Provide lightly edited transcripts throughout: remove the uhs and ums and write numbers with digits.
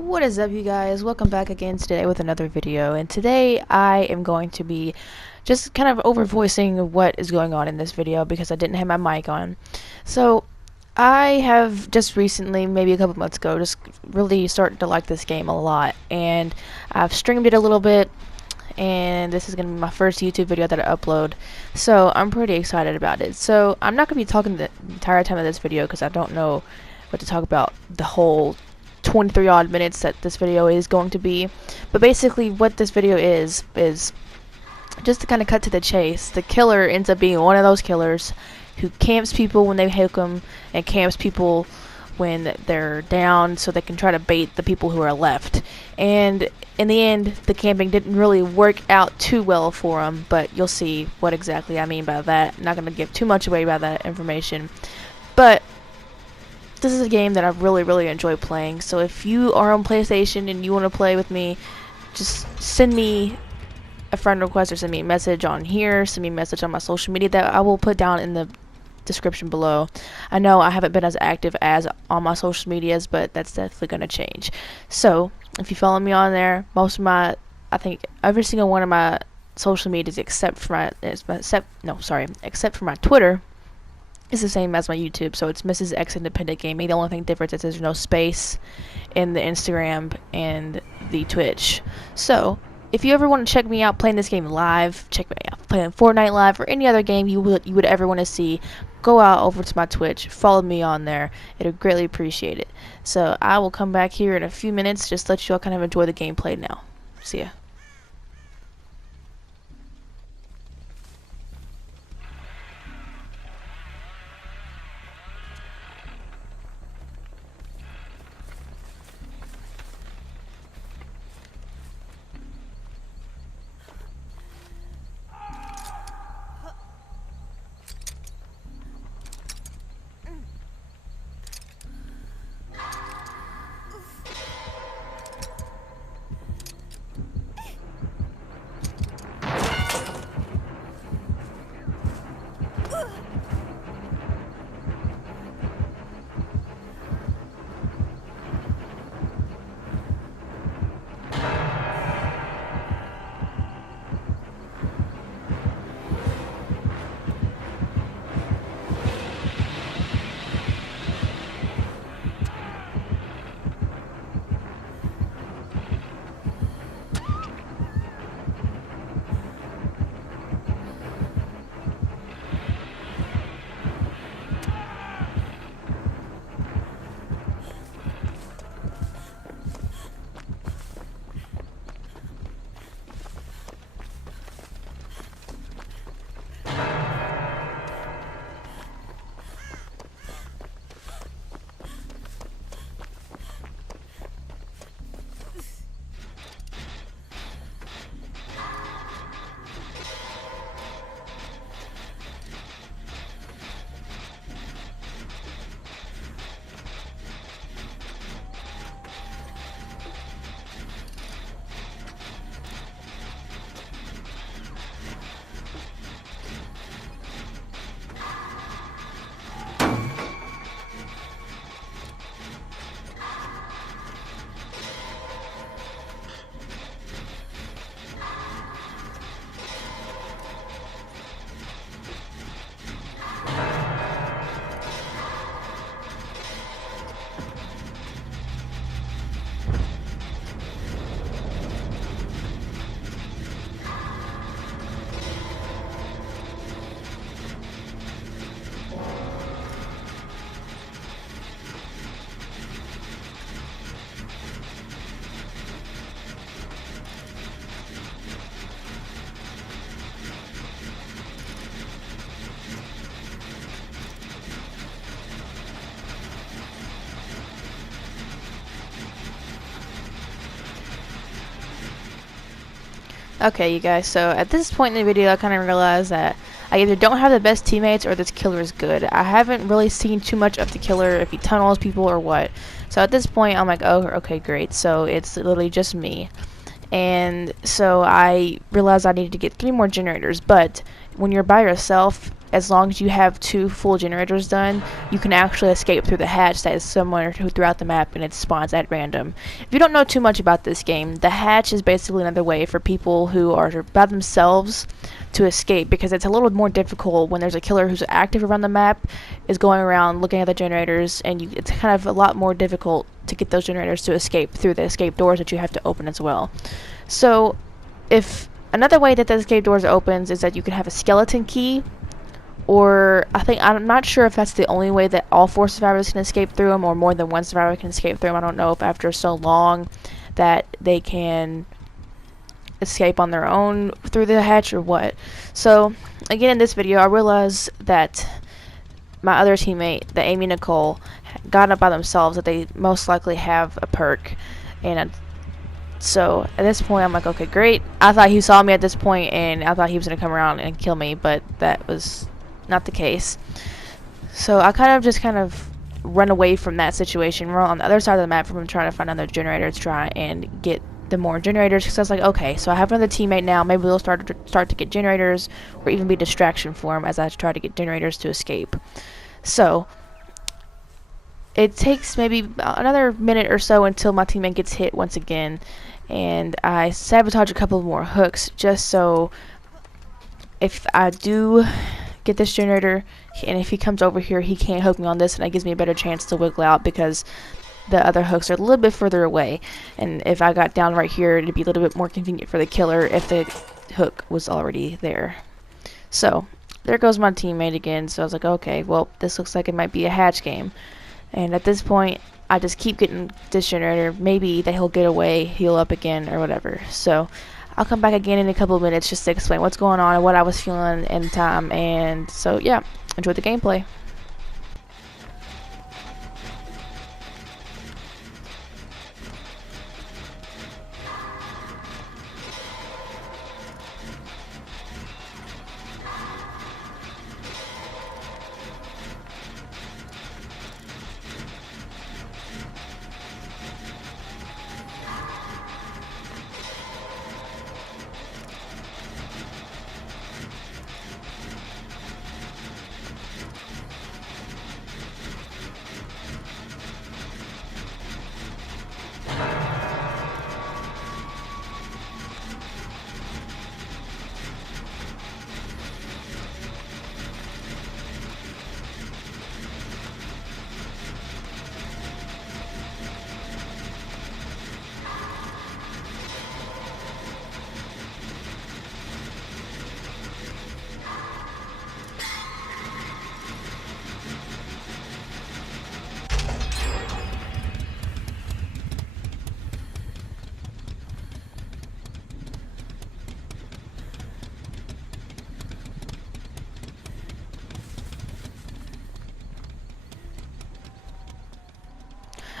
What is up, you guys? Welcome back again today with another video, and today I am going to be just kind of over voicing what is going on in this video because I didn't have my mic on. So I have just recently, maybe a couple months ago, just really started to like this game a lot, and I've streamed it a little bit, and this is going to be my first YouTube video that I upload, so I'm pretty excited about it. So I'm not going to be talking the entire time of this video because I don't know what to talk about the whole 23 odd minutes that this video is going to be, but basically what this video is just to kind of cut to the chase. The killer ends up being one of those killers who camps people when they hook them and camps people when they're down so they can try to bait the people who are left. And in the end, the camping didn't really work out too well for him, but you'll see what exactly I mean by that. I'm not going to give too much away about that information, but this is a game that I really enjoy playing. So if you are on PlayStation and you want to play with me, just send me a friend request or send me a message on here, send me a message on my social media that I will put down in the description below. I know I haven't been as active as on my social medias, but that's definitely going to change. So if you follow me on there, I think every single one of my social medias except for my Twitter is the same as my YouTube, so it's Mrs. X Independent Gaming. The only thing difference is there's no space in the Instagram and the Twitch. So if you ever want to check me out playing this game live, check me out playing Fortnite live or any other game you would ever want to see, go out over to my Twitch, follow me on there. It'll greatly appreciate it. So I will come back here in a few minutes, just let you all kind of enjoy the gameplay now. See ya. Okay, you guys, so at this point in the video I kind of realized that I either don't have the best teammates or this killer is good. I haven't really seen too much of the killer, if he tunnels people or what. So at this point I'm like, oh, okay, great. So it's literally just me. And so I realized I needed to get 3 more generators, but when you're by yourself, as long as you have 2 full generators done, you can actually escape through the hatch that is somewhere throughout the map, and it spawns at random. If you don't know too much about this game, the hatch is basically another way for people who are by themselves to escape, because it's a little more difficult when there's a killer who's active around the map, is going around looking at the generators, and it's kind of a lot more difficult to get those generators to escape through the escape doors that you have to open as well. So if another way that the escape doors opens is that you can have a skeleton key, or I'm not sure if that's the only way that all 4 survivors can escape through them, or more than 1 survivor can escape through them. I don't know if after so long that they can escape on their own through the hatch or what. So again, in this video I realized that my other teammate, the Amy Nicole, got up by themselves, that they most likely have a perk. And so at this point I'm like, okay, great. I thought he saw me at this point and I thought he was going to come around and kill me, but that was not the case. So I kind of run away from that situation. We're on the other side of the map from trying to find another generator to try and get the more generators, because I was like, okay, so I have another teammate now, maybe we'll start to get generators, or even be a distraction for him as I try to get generators to escape. So it takes maybe another minute or so until my teammate gets hit once again, and I sabotage a couple more hooks just so if I do get this generator and if he comes over here, he can't hook me on this, and that gives me a better chance to wiggle out, because the other hooks are a little bit further away, and if I got down right here, it'd be a little bit more convenient for the killer if the hook was already there. So there goes my teammate again. So I was like, okay, well, this looks like it might be a hatch game, and at this point I just keep getting this generator. Maybe that he'll get away, heal up again, or whatever. So I'll come back again in a couple of minutes just to explain what's going on and what I was feeling in time. And so yeah, enjoy the gameplay.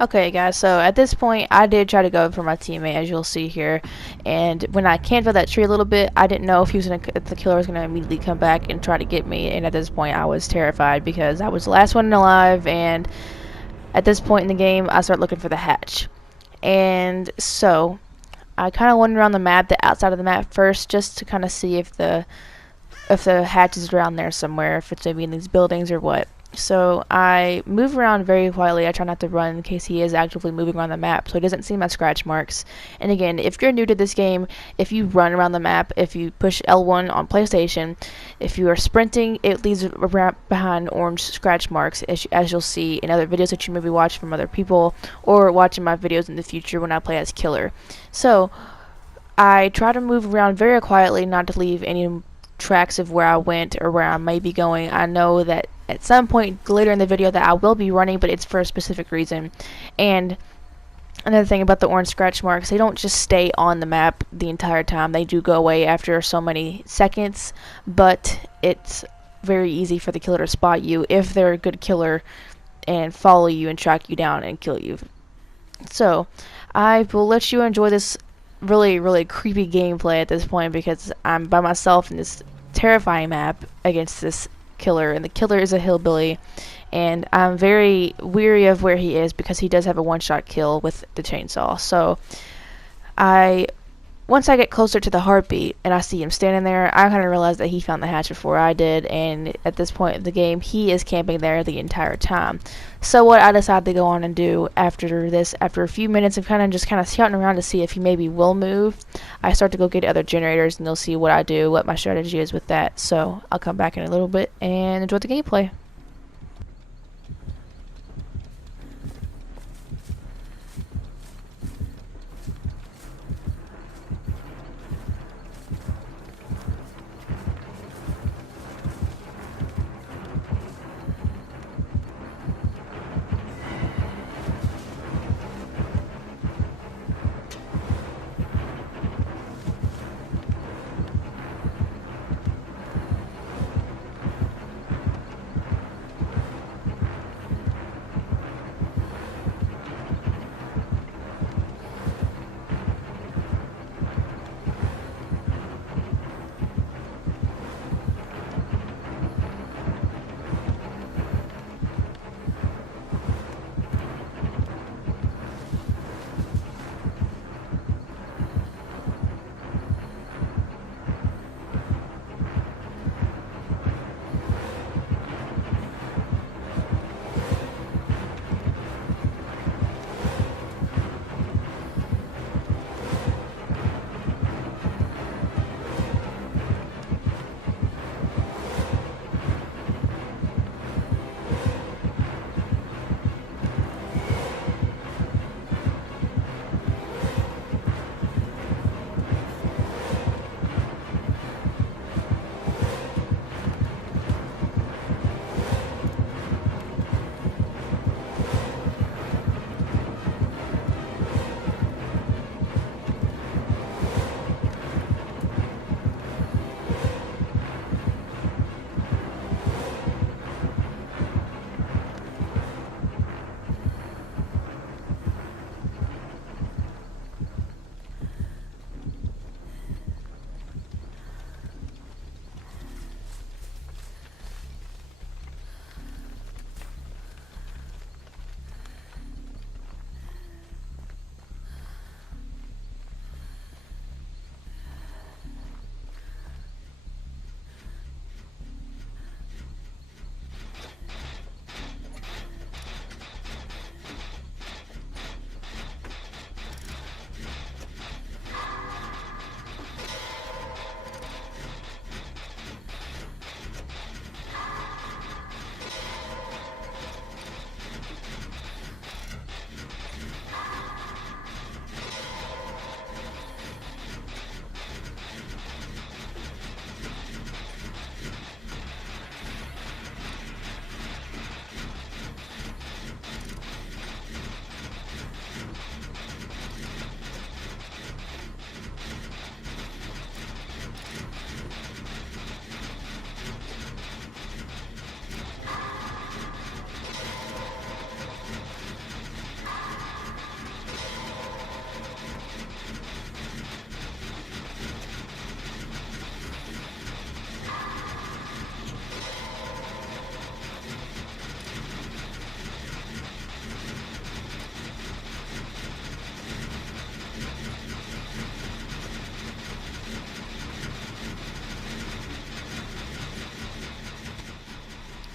Okay guys, so at this point I did try to go for my teammate, as you'll see here, and when I camped by that tree a little bit, I didn't know if if the killer was gonna immediately come back and try to get me, and at this point I was terrified because I was the last one alive, and at this point in the game I started looking for the hatch. And so I kind of went around the map, the outside of the map first, just to kind of see if the hatch is around there somewhere, if it's maybe in these buildings or what. So I move around very quietly. I try not to run in case he is actively moving around the map, so he doesn't see my scratch marks. And again, if you're new to this game, if you run around the map, if you push L1 on PlayStation, if you are sprinting, it leaves behind orange scratch marks, as you'll see in other videos that you maybe watch from other people, or watching my videos in the future when I play as killer. So I try to move around very quietly, not to leave any tracks of where I went or where I may be going. I know that at some point later in the video that I will be running, but it's for a specific reason. And another thing about the orange scratch marks, they don't just stay on the map the entire time. They do go away after so many seconds, but it's very easy for the killer to spot you if they're a good killer and follow you and track you down and kill you. So I will let you enjoy this really creepy gameplay at this point, because I'm by myself in this terrifying map against this killer, and the killer is a hillbilly, and I'm very weary of where he is because he does have a one-shot kill with the chainsaw. So I once I get closer to the heartbeat and I see him standing there, I kind of realize that he found the hatch before I did, and at this point in the game, he is camping there the entire time. So what I decide to go on and do after this, after a few minutes of kind of scouting around to see if he maybe will move, I start to go get other generators, and they'll see what I do, what my strategy is with that. So I'll come back in a little bit and enjoy the gameplay.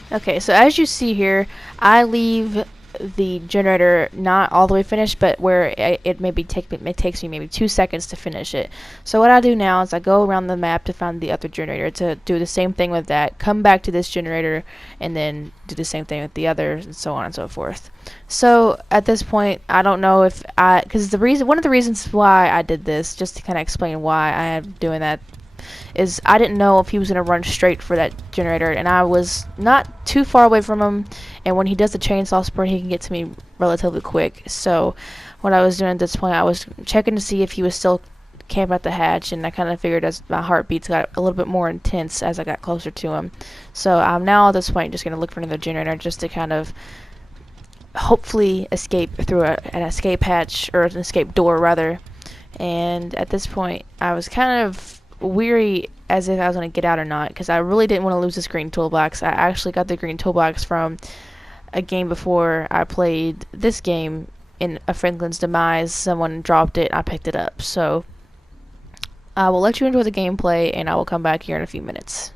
Okay, so as you see here, I leave the generator not all the way finished, but where it takes me maybe 2 seconds to finish it. So what I do now is I go around the map to find the other generator to do the same thing with that, come back to this generator, and then do the same thing with the others, and so on and so forth. So at this point, I don't know if because one of the reasons why I did this, just to kind of explain why I am doing that, is I didn't know if he was going to run straight for that generator, and I was not too far away from him, and when he does the chainsaw sprint, he can get to me relatively quick. So what I was doing at this point, I was checking to see if he was still camping at the hatch, and I kind of figured as my heartbeats got a little bit more intense as I got closer to him. So I'm now at this point just going to look for another generator just to kind of hopefully escape through an escape hatch, or an escape door rather. And at this point, I was kind of weary as if I was going to get out or not, because I really didn't want to lose this green toolbox. I actually got the green toolbox from a game before I played this game. In a Franklin's Demise, someone dropped it, I picked it up. So I will let you enjoy the gameplay, and I will come back here in a few minutes.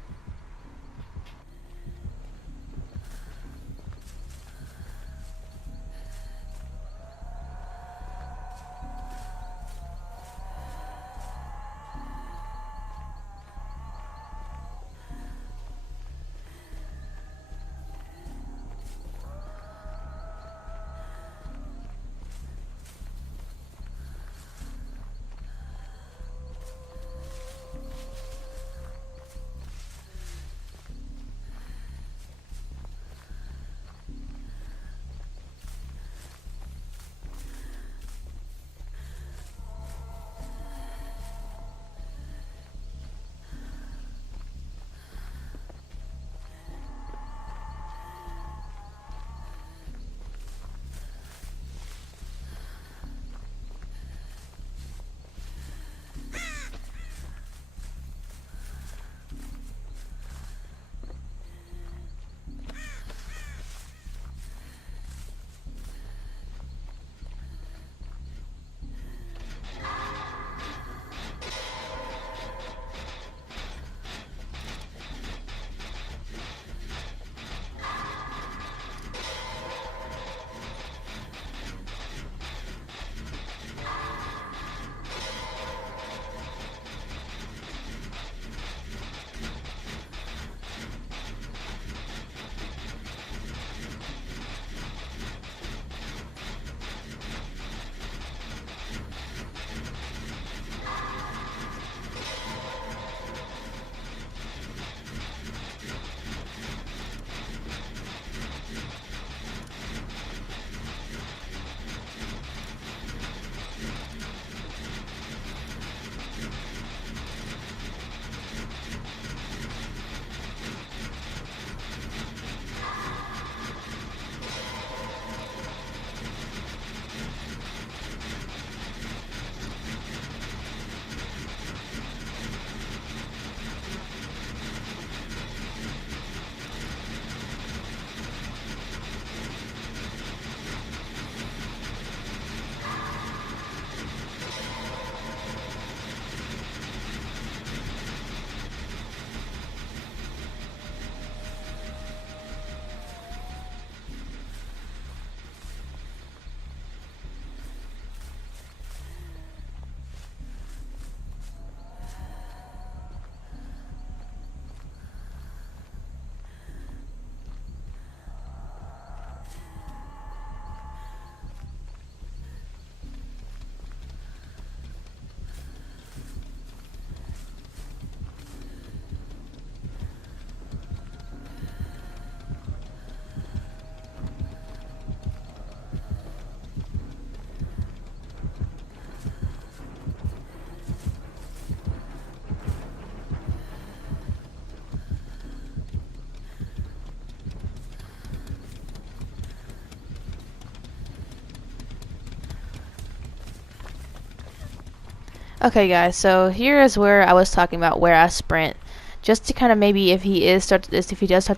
Okay guys, so here is where I was talking about where I sprint, just to kind of maybe if he does start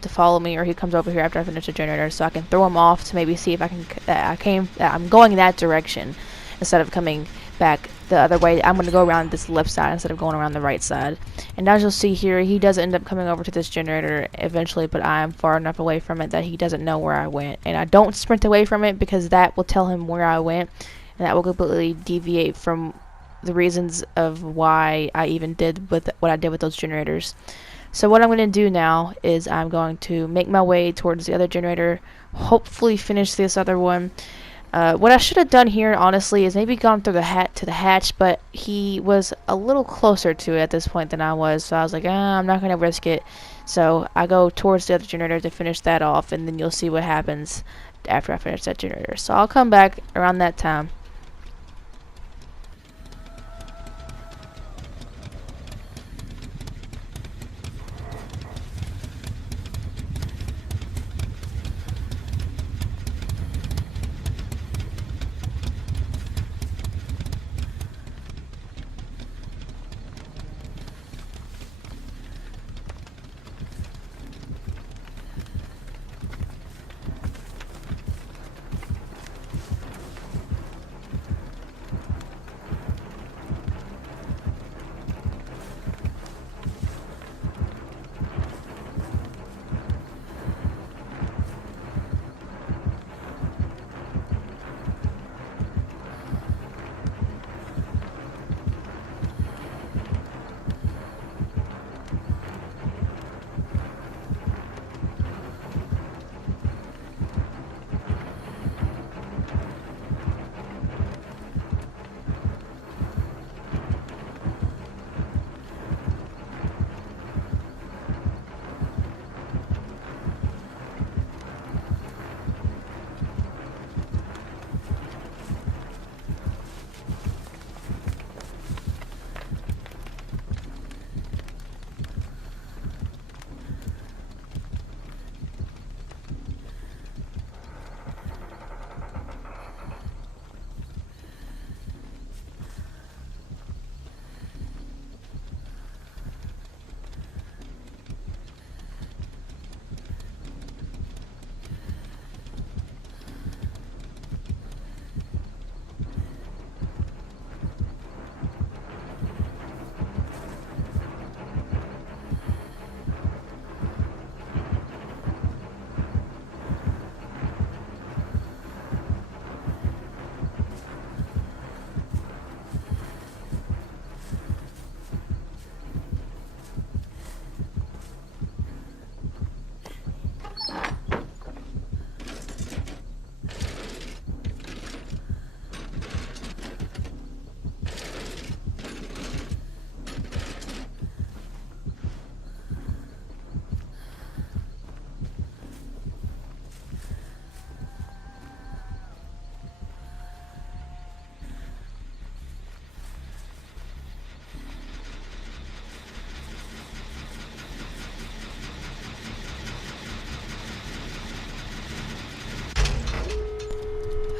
to follow me, or he comes over here after I finish the generator, so I can throw him off to maybe see if I can that I'm going that direction instead of coming back the other way. I'm going to go around this left side instead of going around the right side. And as you'll see here, he does end up coming over to this generator eventually, but I am far enough away from it that he doesn't know where I went. And I don't sprint away from it because that will tell him where I went, and that will completely deviate from the reasons of why I even did with what I did with those generators. So what I'm going to do now is I'm going to make my way towards the other generator, hopefully finish this other one. What I should have done here, honestly, is maybe gone through the hatch, but he was a little closer to it at this point than I was, so I was like, I'm not going to risk it. So I go towards the other generator to finish that off, and then you'll see what happens after I finish that generator. So I'll come back around that time.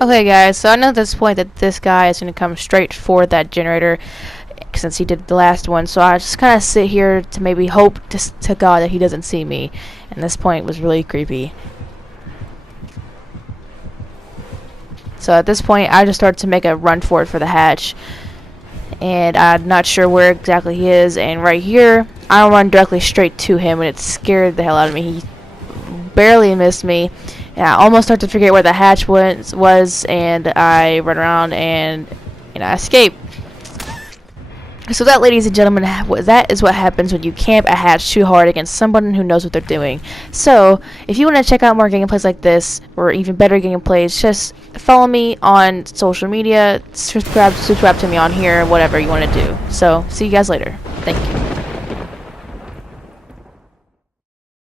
Okay guys, so I know at this point that this guy is going to come straight for that generator since he did the last one, so I just kind of sit here to maybe hope to God that he doesn't see me, and this point was really creepy. So at this point I just started to make a run for it for the hatch, and I'm not sure where exactly he is, and right here I run directly straight to him, and it scared the hell out of me. He barely missed me, and I almost started to forget where the hatch was, and I run around and I escape. So that, ladies and gentlemen, that is what happens when you camp a hatch too hard against someone who knows what they're doing. So if you want to check out more gameplays like this, or even better gameplays, just follow me on social media, subscribe to me on here, whatever you want to do. So see you guys later. Thank you.